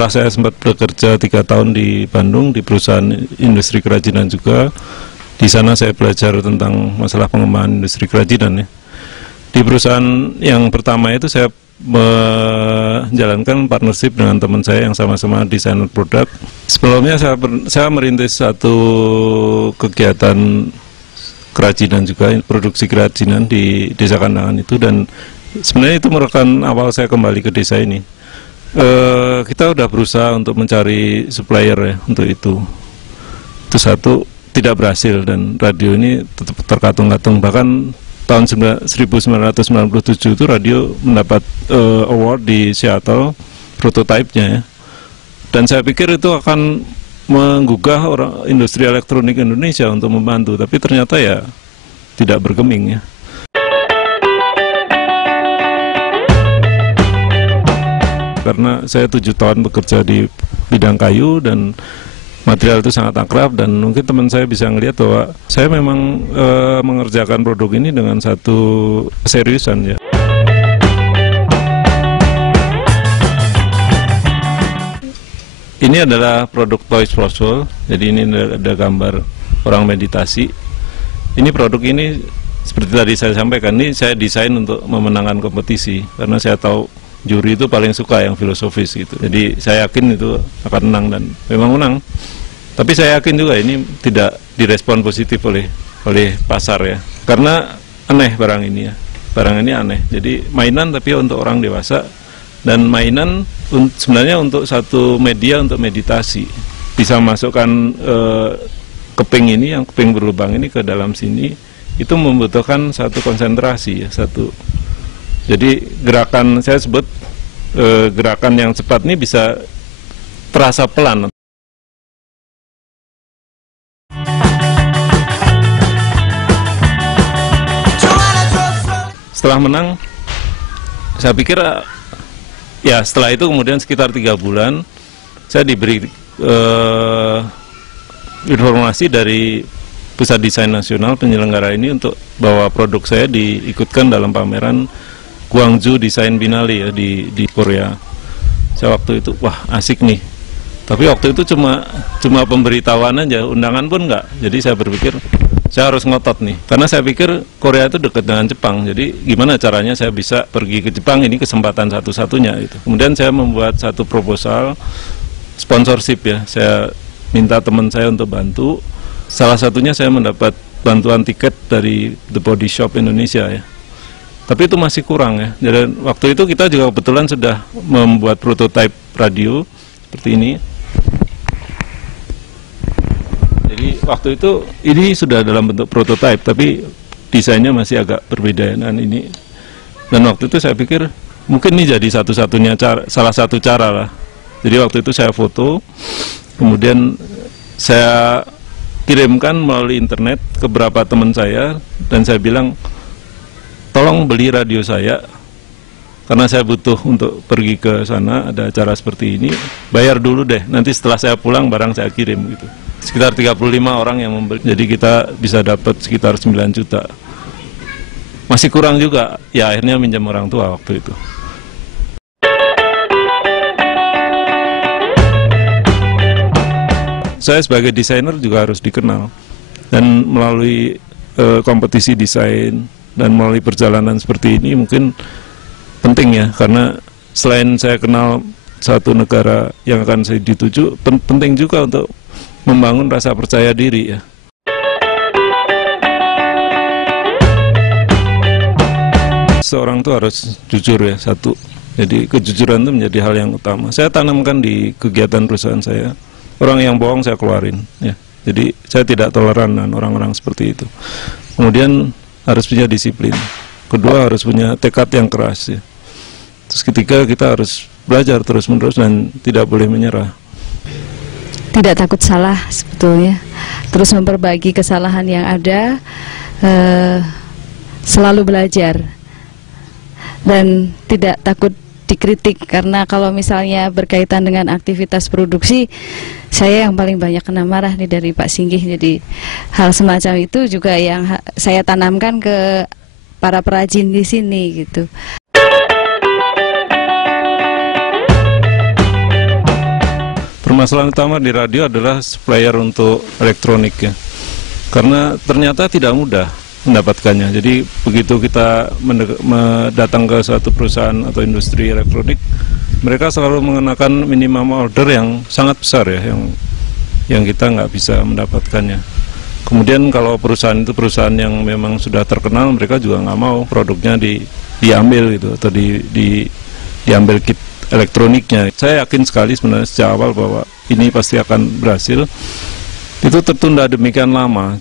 setelah saya sempat bekerja 3 tahun di Bandung di perusahaan industri kerajinan juga. Di sana saya belajar tentang masalah pengembangan industri kerajinan ya. Di perusahaan yang pertama itu saya menjalankan partnership dengan teman saya yang sama-sama desainer produk. Sebelumnya saya merintis satu kegiatan kerajinan juga, produksi kerajinan di Desa Kandangan itu, dan sebenarnya itu merupakan awal saya kembali ke desa ini. Kita udah berusaha untuk mencari supplier ya untuk itu. Itu satu tidak berhasil, dan radio ini tetap terkatung-katung. Bahkan tahun 1997 itu radio mendapat award di Seattle, prototipe-nya ya. Dan saya pikir itu akan menggugah industri elektronik Indonesia untuk membantu, tapi ternyata ya tidak bergeming ya. Karena saya 7 tahun bekerja di bidang kayu dan material itu sangat akrab, dan mungkin teman saya bisa melihat bahwa saya memang mengerjakan produk ini dengan satu keseriusan ya. Ini adalah produk Toys for Soul, jadi ini ada gambar orang meditasi. Ini produk ini seperti tadi saya sampaikan, ini saya desain untuk memenangkan kompetisi, karena saya tahu juri itu paling suka yang filosofis gitu. Jadi saya yakin itu akan menang, dan memang menang. Tapi saya yakin juga ini tidak direspon positif oleh pasar ya. Karena aneh barang ini ya. Barang ini aneh. Jadi mainan tapi untuk orang dewasa, dan mainan sebenarnya untuk satu media untuk meditasi. Bisa masukkan keping ini, yang keping berlubang ini ke dalam sini, itu membutuhkan satu konsentrasi ya, satu. Jadi gerakan, saya sebut gerakan yang cepat ini bisa terasa pelan. Setelah menang, saya pikir ya setelah itu kemudian sekitar 3 bulan saya diberi informasi dari Pusat Desain Nasional penyelenggara ini untuk bahwa produk saya diikutkan dalam pameran Gwangju Design Biennale ya di Korea. Saya waktu itu wah asik nih. Tapi waktu itu cuma pemberitahuan aja, undangan pun enggak. Jadi saya berpikir saya harus ngotot nih, karena saya pikir Korea itu dekat dengan Jepang. Jadi gimana caranya saya bisa pergi ke Jepang, ini kesempatan satu-satunya itu. Kemudian saya membuat satu proposal sponsorship ya. Saya minta teman saya untuk bantu. Salah satunya saya mendapat bantuan tiket dari The Body Shop Indonesia ya. Tapi itu masih kurang ya. Jadi waktu itu kita juga kebetulan sudah membuat prototipe radio seperti ini. Jadi waktu itu ini sudah dalam bentuk prototipe, tapi desainnya masih agak berbeda dengan ini. Dan waktu itu saya pikir mungkin ini jadi satu-satunya cara, salah satu cara lah. Jadi waktu itu saya foto, kemudian saya kirimkan melalui internet ke beberapa teman saya, dan saya bilang, tolong beli radio saya, karena saya butuh untuk pergi ke sana, ada acara seperti ini, bayar dulu deh, nanti setelah saya pulang barang saya kirim gitu. Sekitar 35 orang yang membeli, jadi kita bisa dapat sekitar 9 juta. Masih kurang juga, ya akhirnya minjam orang tua waktu itu. Saya sebagai desainer juga harus dikenal, dan melalui kompetisi desain dan melalui perjalanan seperti ini mungkin penting ya, karena selain saya kenal satu negara yang akan saya dituju, penting juga untuk membangun rasa percaya diri ya. Seorang itu harus jujur ya, satu. Jadi kejujuran itu menjadi hal yang utama. Saya tanamkan di kegiatan perusahaan saya. Orang yang bohong saya keluarin ya. Jadi saya tidak toleran dengan orang-orang seperti itu. Kemudian harus punya disiplin. Kedua harus punya tekad yang keras ya. Terus ketiga kita harus belajar terus-menerus dan tidak boleh menyerah. Tidak takut salah sebetulnya, terus memperbaiki kesalahan yang ada, selalu belajar, dan tidak takut dikritik, karena kalau misalnya berkaitan dengan aktivitas produksi, saya yang paling banyak kena marah nih dari Pak Singgih. Jadi hal semacam itu juga yang saya tanamkan ke para perajin di sini gitu. Permasalahan utama di radio adalah supplier untuk elektronik ya. Karena ternyata tidak mudah mendapatkannya. Jadi begitu kita datang ke suatu perusahaan atau industri elektronik, mereka selalu mengenakan minimum order yang sangat besar ya, yang kita nggak bisa mendapatkannya. Kemudian kalau perusahaan itu perusahaan yang memang sudah terkenal, mereka juga nggak mau produknya diambil gitu, atau diambil kit elektroniknya. Saya yakin sekali sebenarnya sejak awal bahwa ini pasti akan berhasil. Itu tertunda demikian lama.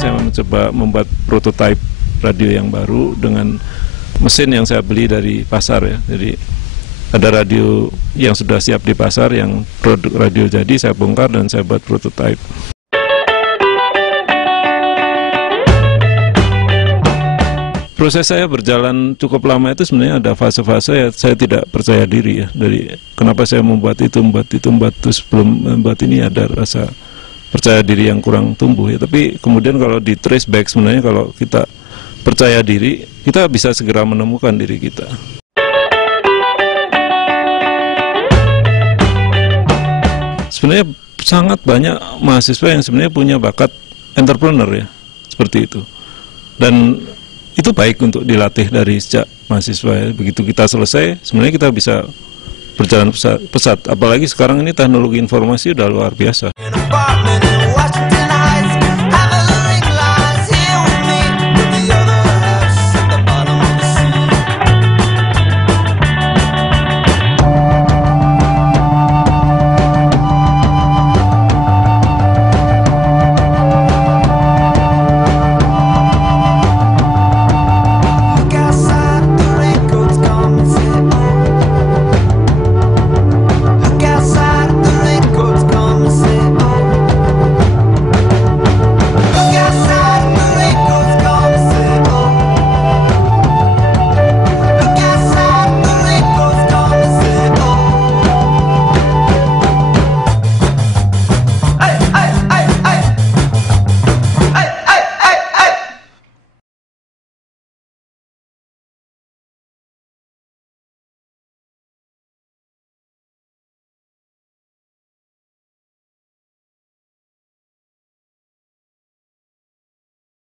Saya mencoba membuat prototipe radio yang baru dengan mesin yang saya beli dari pasar ya. Jadi ada radio yang sudah siap di pasar, yang produk radio jadi saya bongkar dan saya buat prototipe. Proses saya berjalan cukup lama itu sebenarnya ada fase-fase ya, saya tidak percaya diri ya. Dari kenapa saya membuat itu, terus belum membuat ini ada rasa percaya diri yang kurang tumbuh ya. Tapi kemudian kalau di trace back sebenarnya kalau kita percaya diri, kita bisa segera menemukan diri kita. Sebenarnya sangat banyak mahasiswa yang sebenarnya punya bakat entrepreneur ya, seperti itu. Dan itu baik untuk dilatih dari sejak mahasiswa ya. Begitu kita selesai, sebenarnya kita bisa berjalan pesat. Apalagi sekarang ini teknologi informasi udah luar biasa.